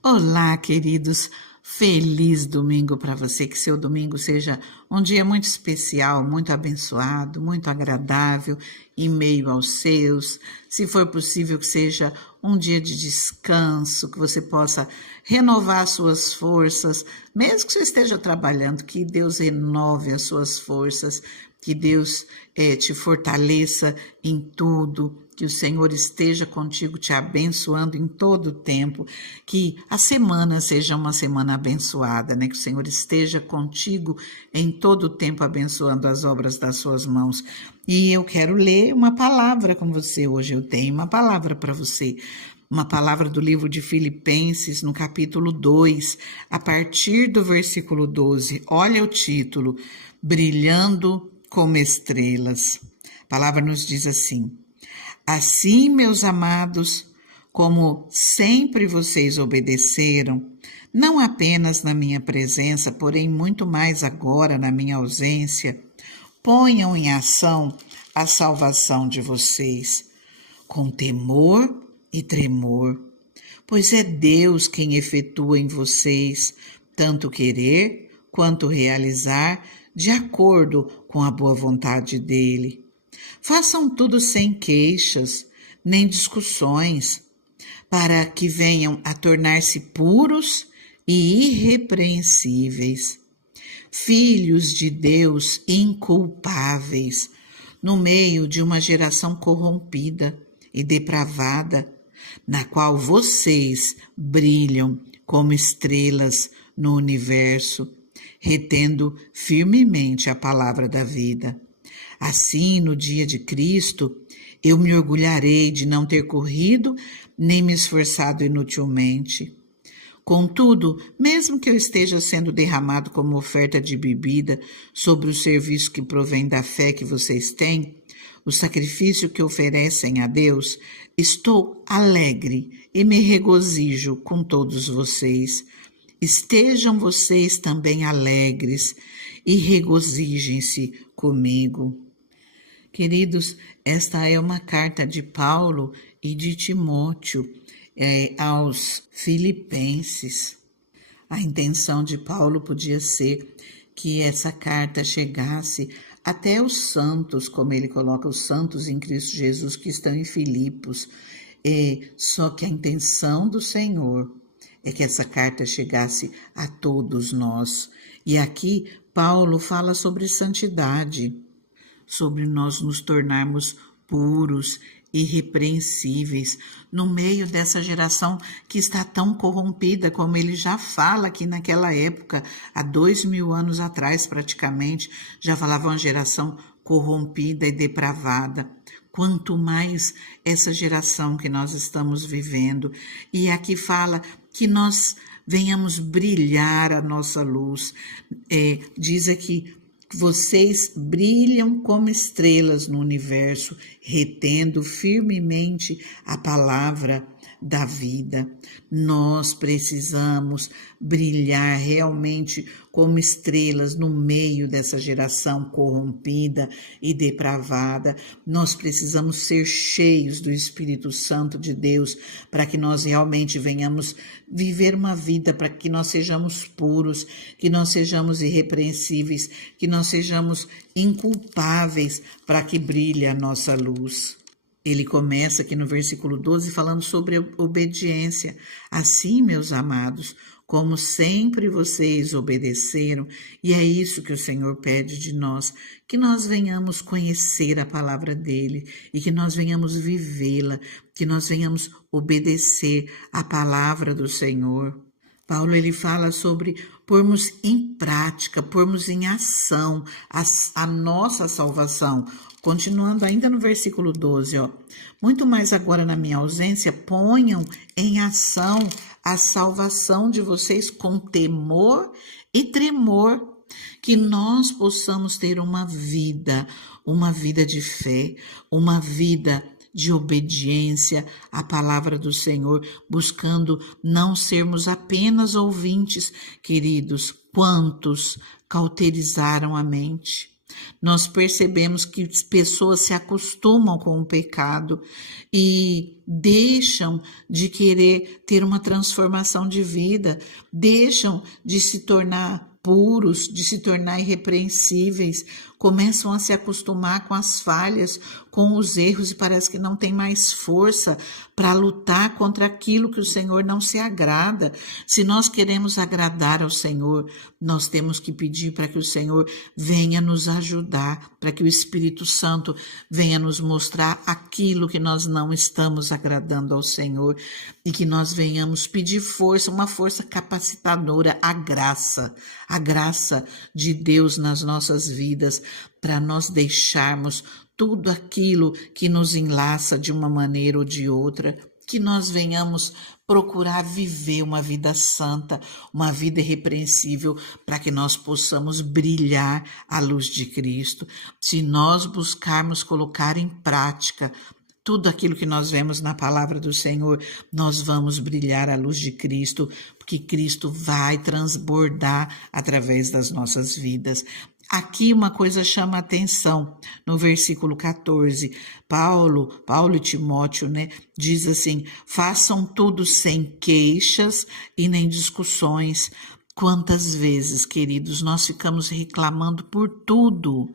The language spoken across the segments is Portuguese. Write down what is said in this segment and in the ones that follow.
Olá, queridos. Feliz domingo para você. Que seu domingo seja um dia muito especial, muito abençoado, muito agradável em meio aos seus. Se for possível, que seja um dia de descanso, que você possa renovar suas forças, mesmo que você esteja trabalhando, que Deus renove as suas forças, que Deus te fortaleça em tudo, que o Senhor esteja contigo, te abençoando em todo o tempo, que a semana seja uma semana abençoada, né? Que o Senhor esteja contigo em todo o tempo, abençoando as obras das suas mãos. E eu quero ler uma palavra com você hoje, eu tenho uma palavra para você. Uma palavra do livro de Filipenses, no capítulo 2, a partir do versículo 12. Olha o título: Brilhando como estrelas. A palavra nos diz assim: Assim, meus amados, como sempre vocês obedeceram, não apenas na minha presença, porém muito mais agora na minha ausência, ponham em ação a salvação de vocês, com temor e tremor, pois é Deus quem efetua em vocês tanto querer quanto realizar de acordo com a boa vontade dele. Façam tudo sem queixas, nem discussões, para que venham a tornar-se puros e irrepreensíveis, filhos de Deus inculpáveis, no meio de uma geração corrompida e depravada, na qual vocês brilham como estrelas no universo, retendo firmemente a palavra da vida. Assim, no dia de Cristo, eu me orgulharei de não ter corrido nem me esforçado inutilmente. Contudo, mesmo que eu esteja sendo derramado como oferta de bebida sobre o serviço que provém da fé que vocês têm, o sacrifício que oferecem a Deus, estou alegre e me regozijo com todos vocês. Estejam vocês também alegres e regozijem-se comigo. Queridos, esta é uma carta de Paulo e de Timóteo aos Filipenses. A intenção de Paulo podia ser que essa carta chegasse até os santos, como ele coloca, os santos em Cristo Jesus que estão em Filipos. Só que a intenção do Senhor é que essa carta chegasse a todos nós. E aqui Paulo fala sobre santidade, sobre nós nos tornarmos puros, irrepreensíveis, no meio dessa geração que está tão corrompida, como ele já fala aqui naquela época, há 2000 anos atrás praticamente, já falava uma geração corrompida e depravada. Quanto mais essa geração que nós estamos vivendo. E aqui fala que nós venhamos brilhar a nossa luz. Diz aqui: vocês brilham como estrelas no universo, retendo firmemente a palavra da vida. Nós precisamos brilhar realmente como estrelas no meio dessa geração corrompida e depravada. Nós precisamos ser cheios do Espírito Santo de Deus para que nós realmente venhamos viver uma vida, para que nós sejamos puros, que nós sejamos irrepreensíveis, que nós sejamos inculpáveis, para que brilhe a nossa luz. Ele começa aqui no versículo 12 falando sobre obediência. Assim, meus amados, como sempre vocês obedeceram, e é isso que o Senhor pede de nós, que nós venhamos conhecer a palavra dele e que nós venhamos vivê-la, que nós venhamos obedecer a palavra do Senhor. Paulo ele fala sobre pormos em prática, pormos em ação a nossa salvação. Continuando ainda no versículo 12, muito mais agora na minha ausência, ponham em ação a salvação de vocês com temor e tremor, que nós possamos ter uma vida de fé, uma vida de obediência à palavra do Senhor, buscando não sermos apenas ouvintes, queridos. Quantos cauterizaram a mente? Nós percebemos que pessoas se acostumam com o pecado e deixam de querer ter uma transformação de vida, deixam de se tornar puros, de se tornar irrepreensíveis, começam a se acostumar com as falhas, com os erros e parece que não tem mais força para lutar contra aquilo que o Senhor não se agrada. Se nós queremos agradar ao Senhor, nós temos que pedir para que o Senhor venha nos ajudar, para que o Espírito Santo venha nos mostrar aquilo que nós não estamos agradando ao Senhor e que nós venhamos pedir força, uma força capacitadora, a graça de Deus nas nossas vidas, para nós deixarmos tudo aquilo que nos enlaça de uma maneira ou de outra, que nós venhamos procurar viver uma vida santa, uma vida irrepreensível, para que nós possamos brilhar à luz de Cristo. Se nós buscarmos colocar em prática tudo aquilo que nós vemos na palavra do Senhor, nós vamos brilhar à luz de Cristo, porque Cristo vai transbordar através das nossas vidas. Aqui uma coisa chama a atenção, no versículo 14, Paulo e Timóteo, diz assim, façam tudo sem queixas e nem discussões. Quantas vezes, queridos, nós ficamos reclamando por tudo?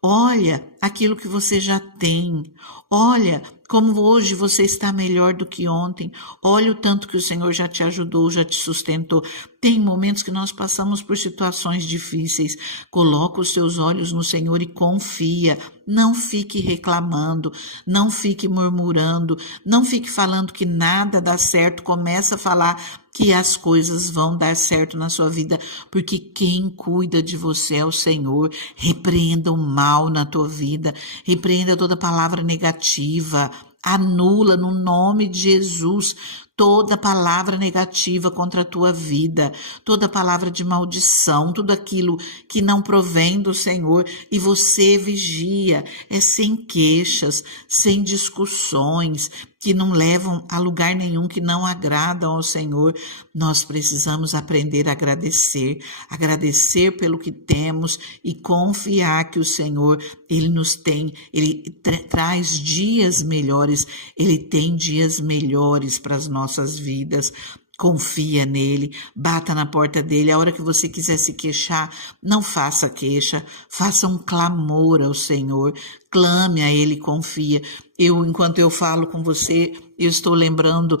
Olha aquilo que você já tem, olha como hoje você está melhor do que ontem, olha o tanto que o Senhor já te ajudou, já te sustentou. Tem momentos que nós passamos por situações difíceis, coloca os seus olhos no Senhor e confia, não fique reclamando, não fique murmurando, não fique falando que nada dá certo, começa a falar que as coisas vão dar certo na sua vida, porque quem cuida de você é o Senhor. Repreenda o mal na tua vida, repreenda toda palavra negativa, anula no nome de Jesus toda palavra negativa contra a tua vida, toda palavra de maldição, tudo aquilo que não provém do Senhor, e você vigia, sem queixas, sem discussões, que não levam a lugar nenhum, que não agradam ao Senhor. Nós precisamos aprender a agradecer pelo que temos e confiar que o Senhor, Ele nos tem, Ele traz dias melhores, Ele tem dias melhores para as nossas vidas. Confia nele, bata na porta dele. A hora que você quiser se queixar, não faça queixa, faça um clamor ao Senhor, clame a ele, confia. Enquanto eu falo com você, eu estou lembrando,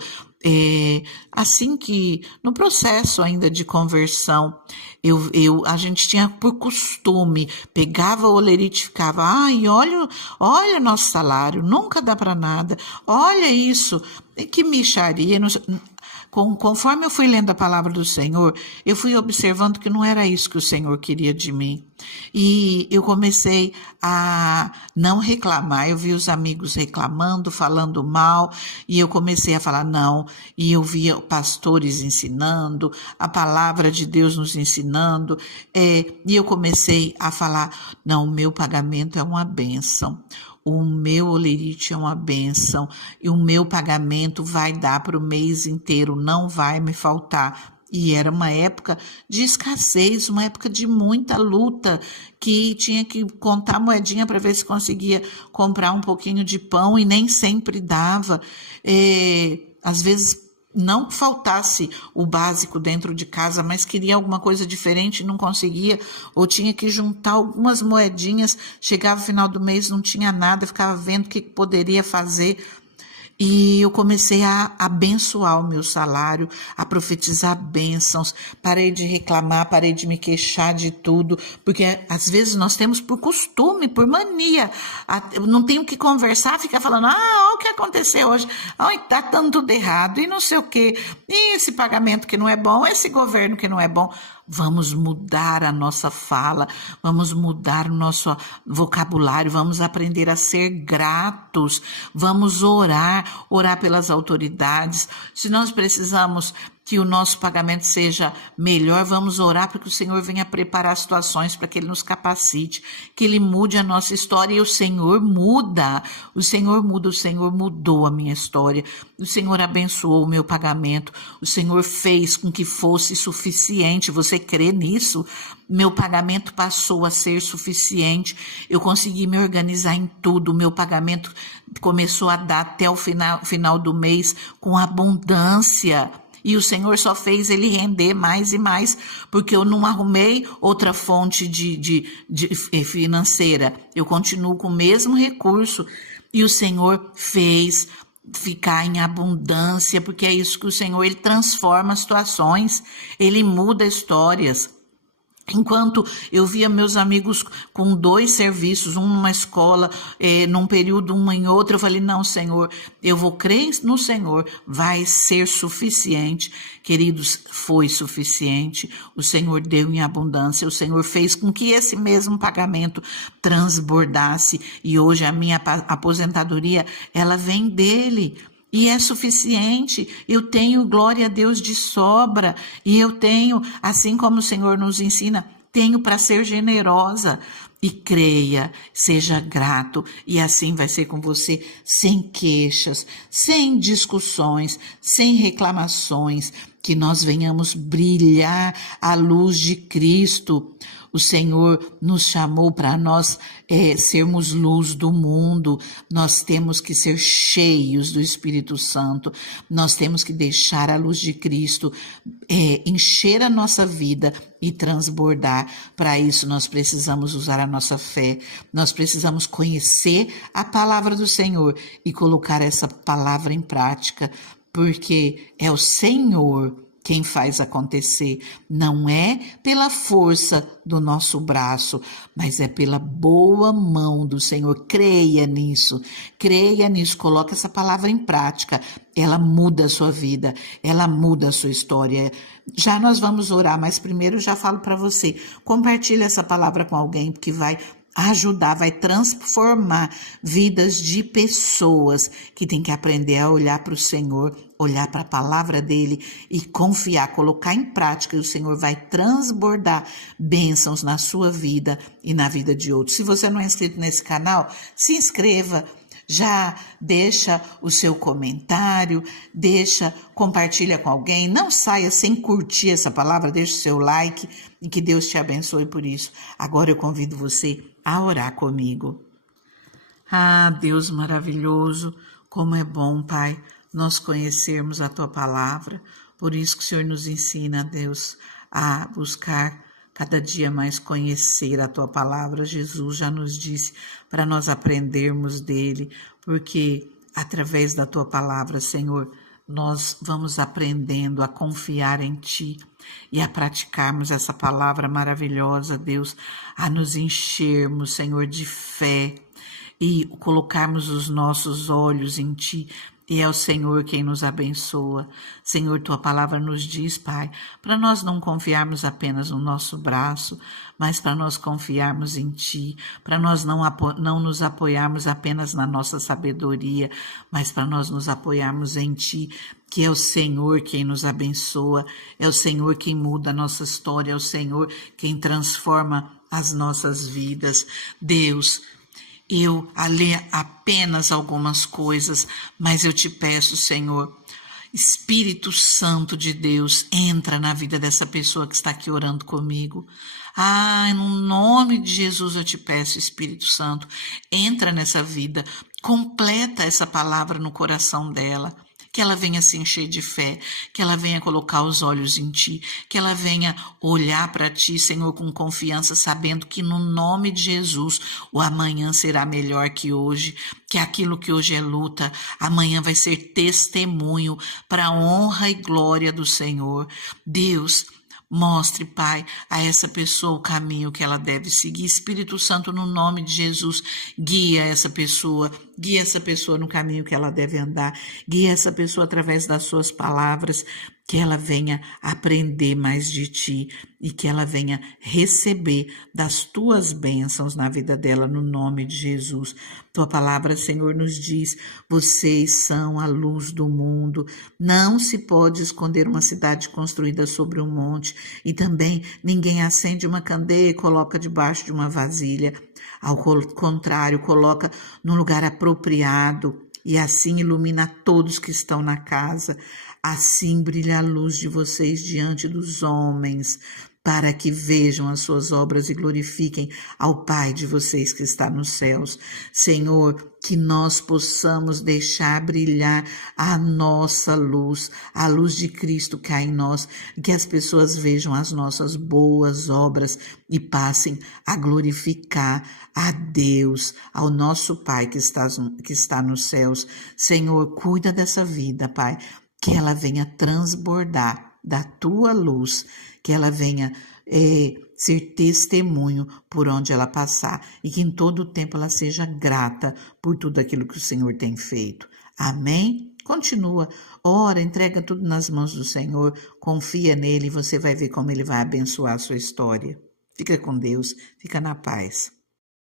assim que no processo ainda de conversão, a gente tinha por costume, pegava o olerite e ficava, olha o nosso salário, nunca dá para nada, olha isso, que mixaria, Conforme eu fui lendo a palavra do Senhor, eu fui observando que não era isso que o Senhor queria de mim. E eu comecei a não reclamar. Eu vi os amigos reclamando, falando mal, e eu comecei a falar não. E eu via pastores ensinando, a palavra de Deus nos ensinando, e eu comecei a falar, não, o meu pagamento é uma bênção. O meu olerite é uma bênção e o meu pagamento vai dar para o mês inteiro, não vai me faltar. E era uma época de escassez, uma época de muita luta, que tinha que contar moedinha para ver se conseguia comprar um pouquinho de pão e nem sempre dava. Às vezes não faltasse o básico dentro de casa, mas queria alguma coisa diferente e não conseguia, ou tinha que juntar algumas moedinhas, chegava no final do mês, não tinha nada, ficava vendo o que poderia fazer. E eu comecei a abençoar o meu salário, a profetizar bênçãos, parei de reclamar, parei de me queixar de tudo, porque às vezes nós temos por costume, por mania, não tenho que conversar, ficar falando, olha o que aconteceu hoje, tá dando tudo errado, e não sei o quê, e esse pagamento que não é bom, esse governo que não é bom. Vamos mudar a nossa fala, vamos mudar o nosso vocabulário, vamos aprender a ser gratos, vamos orar, orar pelas autoridades. Se nós precisamos que o nosso pagamento seja melhor, vamos orar para que o Senhor venha preparar situações para que Ele nos capacite, que Ele mude a nossa história. E o Senhor muda, o Senhor mudou a minha história, o Senhor abençoou o meu pagamento, o Senhor fez com que fosse suficiente. Você crê nisso? Meu pagamento passou a ser suficiente, eu consegui me organizar em tudo, o meu pagamento começou a dar até o final do mês com abundância. E o Senhor só fez ele render mais e mais, porque eu não arrumei outra fonte de financeira. Eu continuo com o mesmo recurso. E o Senhor fez ficar em abundância, porque é isso que o Senhor, Ele transforma situações, Ele muda histórias. Enquanto eu via meus amigos com 2 serviços, um numa escola, num período, um em outro, eu falei, não, Senhor, eu vou crer no Senhor, vai ser suficiente. Queridos, foi suficiente, o Senhor deu em abundância, o Senhor fez com que esse mesmo pagamento transbordasse, e hoje a minha aposentadoria, ela vem dele. E é suficiente, eu tenho, glória a Deus, de sobra, e eu tenho, assim como o Senhor nos ensina, tenho para ser generosa. E creia, seja grato, e assim vai ser com você, sem queixas, sem discussões, sem reclamações, que nós venhamos brilhar à luz de Cristo. O Senhor nos chamou para nós sermos luz do mundo. Nós temos que ser cheios do Espírito Santo. Nós temos que deixar a luz de Cristo encher a nossa vida e transbordar. Para isso nós precisamos usar a nossa fé. Nós precisamos conhecer a palavra do Senhor e colocar essa palavra em prática, porque é o Senhor quem faz acontecer. Não é pela força do nosso braço, mas é pela boa mão do Senhor. Creia nisso, coloque essa palavra em prática. Ela muda a sua vida, ela muda a sua história. Já nós vamos orar, mas primeiro já falo para você, compartilhe essa palavra com alguém, porque vai ajudar, vai transformar vidas de pessoas que têm que aprender a olhar para o Senhor, olhar para a palavra dele e confiar, colocar em prática, e o Senhor vai transbordar bênçãos na sua vida e na vida de outros. Se você não é inscrito nesse canal, se inscreva, já deixa o seu comentário, compartilha com alguém, não saia sem curtir essa palavra, deixa o seu like e que Deus te abençoe por isso. Agora eu convido você a orar comigo. Ah, Deus maravilhoso, como é bom, Pai, nós conhecermos a Tua palavra, por isso que o Senhor nos ensina, Deus, a buscar cada dia mais conhecer a Tua palavra. Jesus já nos disse para nós aprendermos dele, porque através da Tua palavra, Senhor, nós vamos aprendendo a confiar em Ti e a praticarmos essa palavra maravilhosa, Deus, a nos enchermos, Senhor, de fé e colocarmos os nossos olhos em Ti. E é o Senhor quem nos abençoa. Senhor, Tua palavra nos diz, Pai, para nós não confiarmos apenas no nosso braço, mas para nós confiarmos em Ti, para nós não nos apoiarmos apenas na nossa sabedoria, mas para nós nos apoiarmos em Ti, que é o Senhor quem nos abençoa, é o Senhor quem muda a nossa história, é o Senhor quem transforma as nossas vidas. Deus, eu alheio apenas algumas coisas, mas eu te peço, Senhor, Espírito Santo de Deus, entra na vida dessa pessoa que está aqui orando comigo. Ah, no nome de Jesus eu te peço, Espírito Santo, entra nessa vida, completa essa palavra no coração dela. Que ela venha se encher de fé, que ela venha colocar os olhos em Ti, que ela venha olhar para Ti, Senhor, com confiança, sabendo que no nome de Jesus o amanhã será melhor que hoje, que aquilo que hoje é luta, amanhã vai ser testemunho para a honra e glória do Senhor. Deus, mostre, Pai, a essa pessoa o caminho que ela deve seguir. Espírito Santo, no nome de Jesus, guia essa pessoa guia essa pessoa no caminho que ela deve andar, guia essa pessoa através das suas palavras, que ela venha aprender mais de ti e que ela venha receber das tuas bênçãos na vida dela, no nome de Jesus. Tua palavra, Senhor, nos diz: vocês são a luz do mundo. Não se pode esconder uma cidade construída sobre um monte, e também ninguém acende uma candeia e coloca debaixo de uma vasilha. Ao contrário, coloca num lugar apropriado e assim ilumina todos que estão na casa. Assim brilha a luz de vocês diante dos homens, para que vejam as suas obras e glorifiquem ao Pai de vocês que está nos céus. Senhor, que nós possamos deixar brilhar a nossa luz, a luz de Cristo cai em nós, que as pessoas vejam as nossas boas obras e passem a glorificar a Deus, ao nosso Pai que está nos céus. Senhor, cuida dessa vida, Pai, que ela venha transbordar da tua luz, que ela venha ser testemunho por onde ela passar e que em todo o tempo ela seja grata por tudo aquilo que o Senhor tem feito. Amém? Continua, ora, entrega tudo nas mãos do Senhor, confia nele e você vai ver como ele vai abençoar a sua história. Fica com Deus, fica na paz.